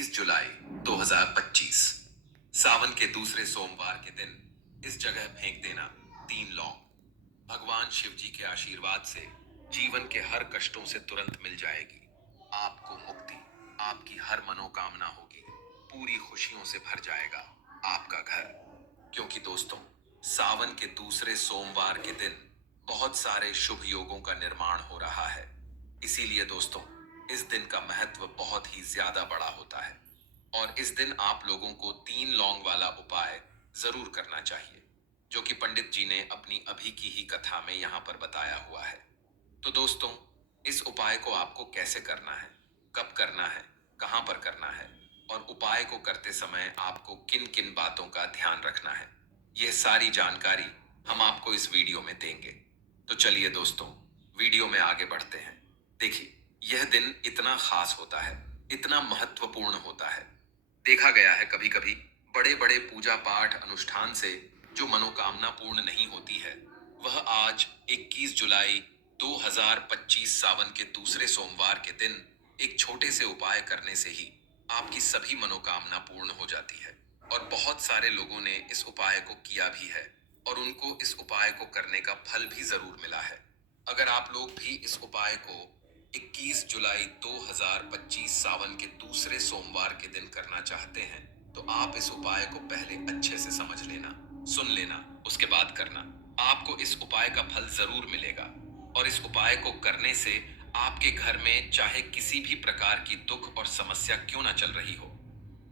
21 जुलाई 2025 सावन के दूसरे सोमवार के दिन इस जगह फेंक देना 3 लौंग। भगवान शिव जी के आशीर्वाद से जीवन के हर कष्टों से तुरंत मिल जाएगी आपको मुक्ति। आपकी हर मनोकामना होगी, पूरी खुशियों से भर जाएगा आपका घर। क्योंकि दोस्तों, सावन के दूसरे सोमवार के दिन बहुत सारे शुभ योगों का निर्माण हो रहा है। इसीलिए दोस्तों, इस दिन का महत्व बहुत ही ज्यादा बड़ा होता है और इस दिन आप लोगों को 3 लौंग वाला उपाय जरूर करना चाहिए, जो कि पंडित जी ने अपनी अभी की ही कथा में यहाँ पर बताया हुआ है। तो दोस्तों, इस उपाय को आपको कैसे करना है, कब करना है, कहाँ पर करना है और उपाय को करते समय आपको किन किन बातों का ध्यान रखना है, यह सारी जानकारी हम आपको इस वीडियो में देंगे। तो चलिए दोस्तों, वीडियो में आगे बढ़ते हैं। देखिए, यह दिन इतना खास होता है, इतना महत्वपूर्ण होता है। देखा गया है कभी कभी बड़े बड़े पूजा पाठ अनुष्ठान से जो मनोकामना पूर्ण नहीं होती है, वह आज 21 जुलाई 2025 सावन के दूसरे सोमवार के दिन एक छोटे से उपाय करने से ही आपकी सभी मनोकामना पूर्ण हो जाती है। और बहुत सारे लोगों ने इस उपाय को किया भी है और उनको इस उपाय को करने का फल भी जरूर मिला है। अगर आप लोग भी इस उपाय को 21 जुलाई 2025 सावन के दूसरे सोमवार के दिन करना चाहते हैं, तो आप इस उपाय को पहले अच्छे से समझ लेना, सुन लेना, उसके बाद करना। आपको इस उपाय का फल जरूर मिलेगा और इस उपाय को करने से आपके घर में चाहे किसी भी प्रकार की दुख और समस्या क्यों ना चल रही हो,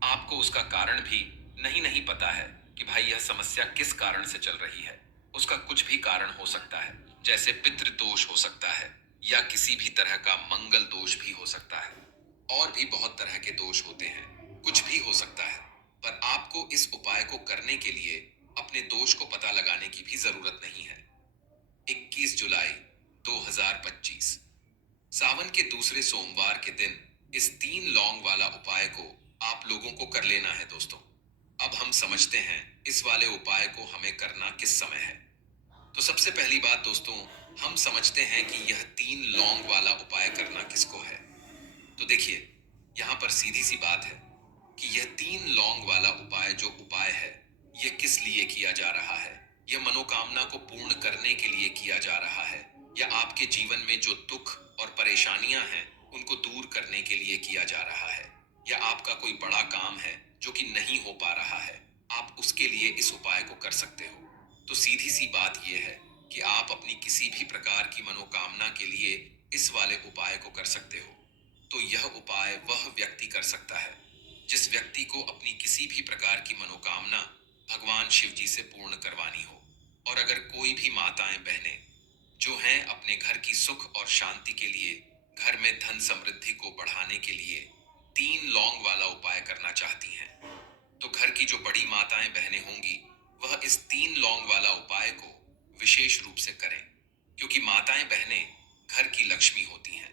आपको उसका कारण भी नहीं नहीं पता है कि भाई यह समस्या किस कारण से चल रही है। उसका कुछ भी कारण हो सकता है, जैसे पितृदोष हो सकता है या किसी भी तरह का मंगल दोष भी हो सकता है। और भी बहुत तरह के दोष होते हैं, कुछ भी हो सकता है। पर आपको इस उपाय को करने के लिए अपने दोष को पता लगाने की भी जरूरत नहीं है। 21 जुलाई 2025 सावन के दूसरे सोमवार के दिन इस 3 लौंग वाला उपाय को आप लोगों को कर लेना है दोस्तों। अब हम समझते हैं इस वाले उपाय को हमें करना किस समय है। तो सबसे पहली बात दोस्तों, हम समझते हैं कि यह 3 लौंग वाला उपाय करना किसको है। तो देखिए, यहाँ पर सीधी सी बात है कि यह 3 लौंग वाला उपाय जो उपाय है, यह किस लिए किया जा रहा है। यह मनोकामना को पूर्ण करने के लिए किया जा रहा है या आपके जीवन में जो दुख और परेशानियां हैं उनको दूर करने के लिए किया जा रहा है, या आपका कोई बड़ा काम है जो कि नहीं हो पा रहा है, आप उसके लिए इस उपाय को कर सकते हो। तो सीधी सी बात यह है कि आप अपनी किसी भी प्रकार की मनोकामना के लिए इस वाले उपाय को कर सकते हो। तो यह उपाय वह व्यक्ति कर सकता है जिस व्यक्ति को अपनी किसी भी प्रकार की मनोकामना भगवान शिव जी से पूर्ण करवानी हो। और अगर कोई भी माताएं बहनें जो हैं अपने घर की सुख और शांति के लिए, घर में धन समृद्धि को बढ़ाने के लिए 3 लौंग वाला उपाय करना चाहती हैं, तो घर की जो बड़ी माताएं बहनें होंगी वह इस 3 लौंग वाला उपाय को विशेष रूप से करें। क्योंकि माताएं बहनें घर की लक्ष्मी होती हैं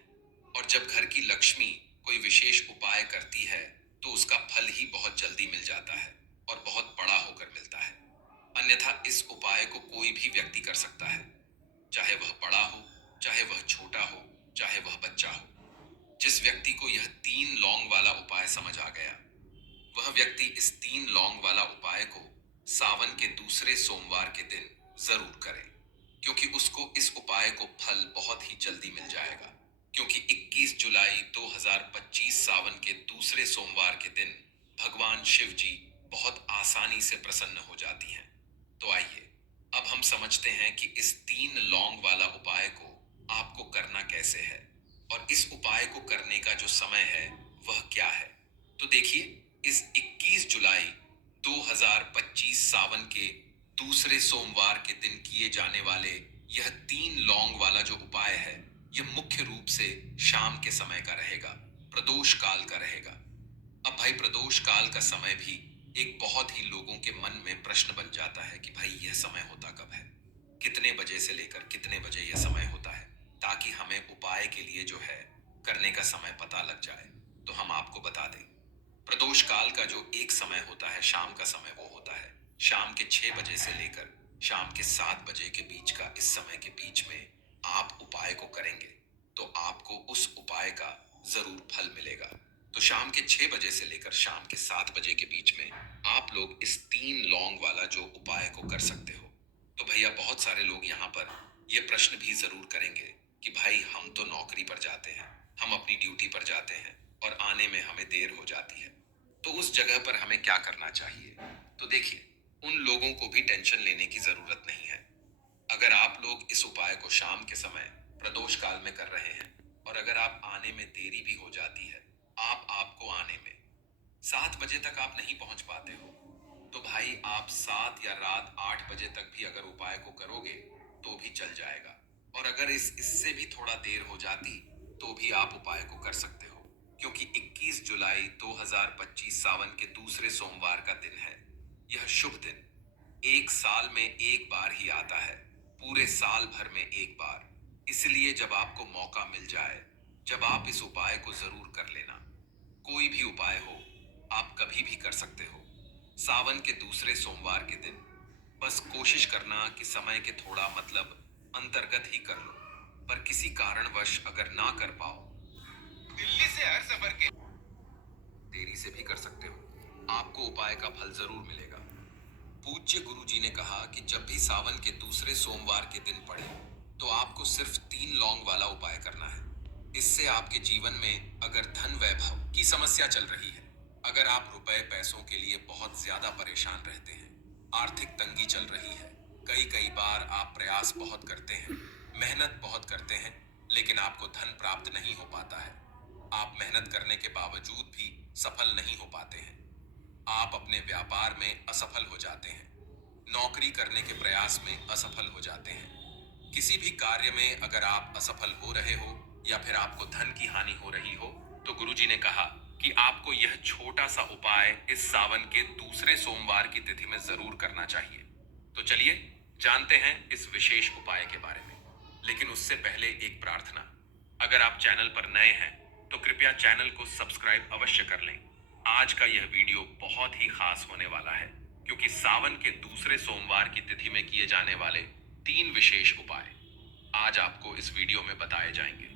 और जब घर की लक्ष्मी कोई विशेष उपाय करती है तो उसका फल ही बहुत जल्दी मिल जाता है और बहुत बड़ा होकर मिलता है। अन्यथा इस उपाय को कोई भी व्यक्ति कर सकता है, चाहे वह बड़ा हो, चाहे वह छोटा हो, चाहे वह बच्चा हो। जिस व्यक्ति को यह 3 लौंग वाला उपाय समझ आ गया, वह व्यक्ति इस 3 लौंग वाला उपाय को सावन के दूसरे सोमवार के दिन जरूर करे, क्योंकि उसको इस उपाय को फल बहुत ही जल्दी मिल जाएगा। क्योंकि 21 जुलाई 2025 सावन के दूसरे सोमवार के दिन भगवान शिव जी बहुत आसानी से प्रसन्न हो जाती हैं। तो आइए, अब हम समझते हैं कि इस 3 लौंग वाला उपाय को आपको करना कैसे है और इस उपाय को करने का जो समय है वह क्या है। तो देखिए, इस 21 जुलाई 2025 सावन के दूसरे सोमवार के दिन किए जाने वाले यह 3 लौंग वाला जो उपाय है, यह मुख्य रूप से शाम के समय का रहेगा, प्रदोष काल का रहेगा। अब भाई, प्रदोष काल का समय भी एक बहुत ही लोगों के मन में प्रश्न बन जाता है कि भाई यह समय होता कब है, कितने बजे से लेकर कितने बजे यह समय होता है, ताकि हमें उपाय के लिए जो है करने का समय पता लग जाए। तो हम आपको बता दें, प्रदोष काल का जो एक समय होता है, शाम का समय, वो होता है शाम के 6 बजे से लेकर शाम के 7 बजे के बीच का। इस समय के बीच में आप उपाय को करेंगे तो आपको उस उपाय का जरूर फल मिलेगा। तो शाम के 6 बजे से लेकर शाम के 7 बजे के बीच में आप लोग इस 3 लौंग वाला जो उपाय को कर सकते हो। तो भैया बहुत सारे लोग यहाँ पर ये प्रश्न भी जरूर करेंगे कि भाई हम तो नौकरी पर जाते हैं, हम अपनी ड्यूटी पर जाते हैं और आने में हमें देर हो जाती है, तो उस जगह पर हमें क्या करना चाहिए। तो देखिए, उन लोगों को भी टेंशन लेने की जरूरत नहीं है। अगर आप लोग इस उपाय को शाम के समय प्रदोष काल में कर रहे हैं और अगर आप आने में देरी भी हो जाती है, आपको आने में 7 बजे तक आप नहीं पहुंच पाते हो, तो भाई आप 7 या रात 8 बजे तक भी अगर उपाय को करोगे तो भी चल जाएगा। और अगर इससे भी थोड़ा देर हो जाती तो भी आप उपाय को कर सकते हो, क्योंकि 21 जुलाई 2025 सावन के दूसरे सोमवार का दिन है। यह शुभ दिन एक साल में एक बार ही आता है, पूरे साल भर में एक बार। इसलिए जब आपको मौका मिल जाए, जब आप इस उपाय को जरूर कर लेना। कोई भी उपाय हो, आप कभी भी कर सकते हो, सावन के दूसरे सोमवार के दिन। बस कोशिश करना कि समय के थोड़ा मतलब अंतर्गत ही कर लो, पर किसी कारणवश अगर ना कर पाओ, दिल्ली से हर सफर के देरी से भी कर सकते हो, आपको उपाय का फल जरूर मिलेगा। पूज्य गुरु जी ने कहा कि जब भी सावन के दूसरे सोमवार के दिन पड़े तो आपको सिर्फ 3 लौंग वाला उपाय करना है। इससे आपके जीवन में अगर धन वैभव की समस्या चल रही है, अगर आप रुपए पैसों के लिए बहुत ज्यादा परेशान रहते हैं, आर्थिक तंगी चल रही है, कई कई बार आप प्रयास बहुत करते हैं, मेहनत बहुत करते हैं, लेकिन आपको धन प्राप्त नहीं हो पाता है, आप मेहनत करने के बावजूद भी सफल नहीं हो पाते हैं, आप अपने व्यापार में असफल हो जाते हैं, नौकरी करने के प्रयास में असफल हो जाते हैं, किसी भी कार्य में अगर आप असफल हो रहे हो या फिर आपको धन की हानि हो रही हो, तो गुरुजी ने कहा कि आपको यह छोटा सा उपाय इस सावन के दूसरे सोमवार की तिथि में जरूर करना चाहिए। तो चलिए जानते हैं इस विशेष उपाय के बारे में। लेकिन उससे पहले एक प्रार्थना, अगर आप चैनल पर नए हैं तो कृपया चैनल को सब्सक्राइब अवश्य कर लें। आज का यह वीडियो बहुत ही खास होने वाला है, क्योंकि सावन के दूसरे सोमवार की तिथि में किए जाने वाले 3 विशेष उपाय आज आपको इस वीडियो में बताए जाएंगे।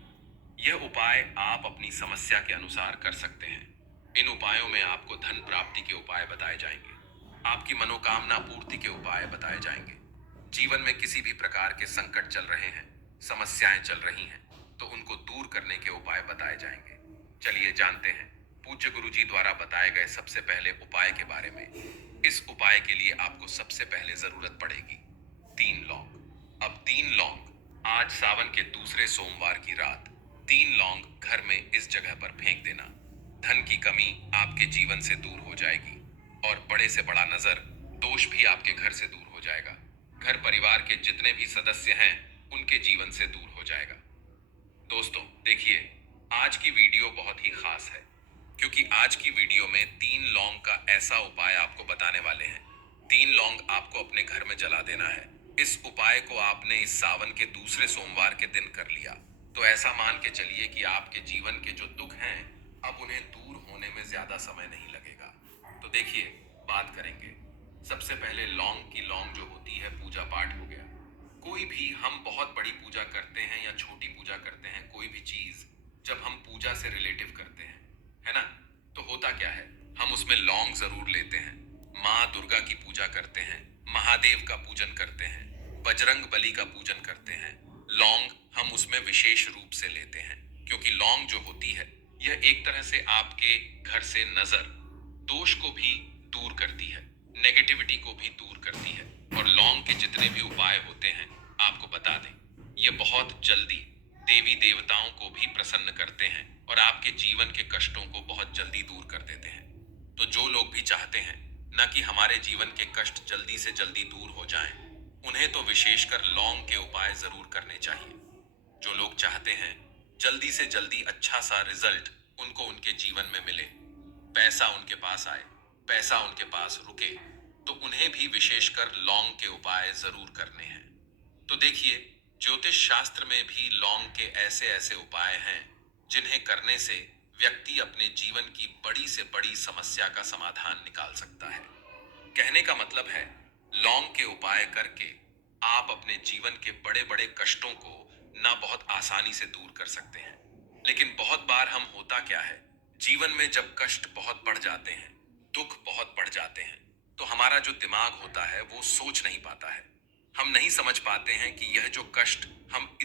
यह उपाय आप अपनी समस्या के अनुसार कर सकते हैं। इन उपायों में आपको धन प्राप्ति के उपाय बताए जाएंगे, आपकी मनोकामना पूर्ति के उपाय बताए जाएंगे। जीवन में किसी भी प्रकार के संकट चल रहे हैं, समस्याएं चल रही हैं, तो उनको दूर करने के उपाय बताए जाएंगे। चलिए जानते हैं पूज्य गुरु जी द्वारा बताए गए सबसे पहले उपाय के बारे में। इस उपाय के लिए आपको सबसे पहले जरूरत पड़ेगी 3 लौंग। अब 3 लौंग आज सावन के दूसरे सोमवार की रात 3 लौंग घर में इस जगह पर फेंक देना। धन की कमी आपके जीवन से दूर हो जाएगी और बड़े से बड़ा नजर दोष भी आपके घर से दूर हो जाएगा। घर परिवार के जितने भी सदस्य हैं उनके जीवन से दूर हो जाएगा। दोस्तों देखिए, आज की वीडियो बहुत ही खास है, क्योंकि आज की वीडियो में 3 लौंग का ऐसा उपाय आपको बताने वाले हैं। 3 लौंग आपको अपने घर में जला देना है। इस उपाय को आपने इस सावन के दूसरे सोमवार के दिन कर लिया तो ऐसा मान के चलिए कि आपके जीवन के जो दुख हैं अब उन्हें दूर होने में ज्यादा समय नहीं लगेगा। तो देखिए, बात करेंगे। सबसे पहले लौंग की लौंग जो होती है, पूजा पाठ हो गया। कोई भी हम बहुत बड़ी पूजा करते हैं या छोटी पूजा करते हैं, कोई भी चीज जब हम पूजा से रिलेटिव करते हैं, है ना, तो होता क्या है, हम उसमें लौंग जरूर लेते हैं। माँ दुर्गा की पूजा करते हैं, महादेव का पूजन करते हैं, बजरंग बली का पूजन करते हैं। लौंग हम उसमें विशेष रूप से लेते हैं, क्योंकि लौंग जो होती है यह एक तरह से आपके घर से नजर दोष को भी दूर करती है, नेगेटिविटी को भी दूर करती है। और लौंग के जितने भी उपाय होते हैं, आपको बता दें, ये बहुत जल्दी देवी देवताओं को भी प्रसन्न करते हैं और आपके जीवन के कष्टों को बहुत जल्दी दूर कर देते हैं। तो जो लोग भी चाहते हैं ना कि हमारे जीवन के कष्ट जल्दी से जल्दी दूर हो जाएं, उन्हें तो विशेषकर लौंग के उपाय जरूर करने चाहिए। जो लोग चाहते हैं जल्दी से जल्दी अच्छा सा रिजल्ट उनको उनके जीवन में मिले, पैसा उनके पास आए, पैसा उनके पास रुके, तो उन्हें भी विशेषकर लौंग के उपाय जरूर करने हैं। तो देखिए, ज्योतिष शास्त्र में भी लौंग के ऐसे ऐसे उपाय हैं जिन्हें करने से व्यक्ति अपने जीवन की बड़ी से बड़ी समस्या का समाधान निकाल सकता है। कहने का मतलब है, लौंग के उपाय करके आप अपने जीवन के बड़े बड़े कष्टों को ना बहुत आसानी से दूर कर सकते हैं। लेकिन बहुत बार हम होता क्या है, जीवन में जब कष्ट बहुत बढ़ जाते हैं, दुख बहुत बढ़ जाते हैं, तो हमारा जो दिमाग होता है वो सोच नहीं पाता है। हम नहीं समझ पाते हैं कि यह जो कष्ट हम